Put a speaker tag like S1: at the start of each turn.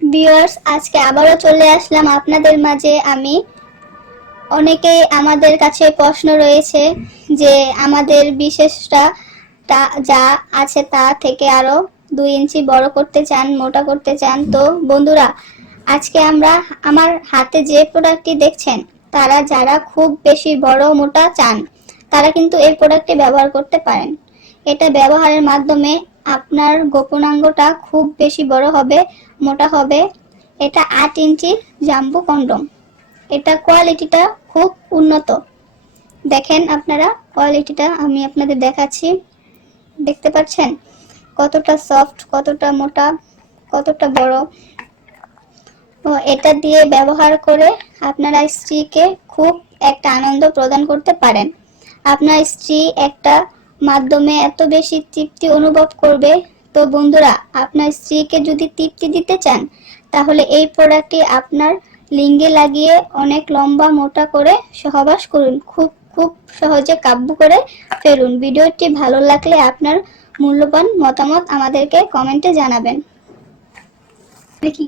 S1: Viewers আজকে আবারও চলে আসলাম আপনাদের মাঝে। আমি অনেকেই আমাদের কাছে প্রশ্ন রয়েছে যে আমাদের বিশেষটা তা যা আছে তা থেকে আরও দুই ইঞ্চি বড় করতে চান, মোটা করতে চান। তো বন্ধুরা, আজকে আমরা আমার হাতে যে প্রোডাক্টটি দেখছেন, তারা যারা খুব বেশি বড় মোটা চান, তারা কিন্তু এই প্রোডাক্টটি ব্যবহার করতে পারেন। এটা ব্যবহারের মাধ্যমে আপনার গোপনাঙ্গটা খুব বেশি বড় হবে, মোটা হবে। এটা আট ইঞ্চি জাম্বু কন্ডম। এটা কোয়ালিটিটা খুব উন্নত। দেখেন আপনারা, কোয়ালিটিটা আমি আপনাদের দেখাচ্ছি। দেখতে পাচ্ছেন? কতটা সফট, কতটা মোটা, কতটা বড়। ও এটা দিয়ে ব্যবহার করে আপনারা স্ত্রীকে খুব একটা আনন্দ প্রদান করতে পারেন। আপনার স্ত্রী একটা মাধ্যমে এত বেশি তৃপ্তি অনুভব করবে? তো বন্ধুরা, আপনার স্ত্রীকে যদি তৃপ্তি দিতে চান, তাহলে এই প্রোডাক্টটি আপনার লিঙ্গে লাগিয়ে অনেক লম্বা, মোটা করে সহবাস করুন। খুব খুব সহজে কাব্য করে ফেলুন। ভিডিওটি ভালো লাগলে আপনার মূল্যবান মতামত আমাদেরকে কমেন্টে জানাবেন। কি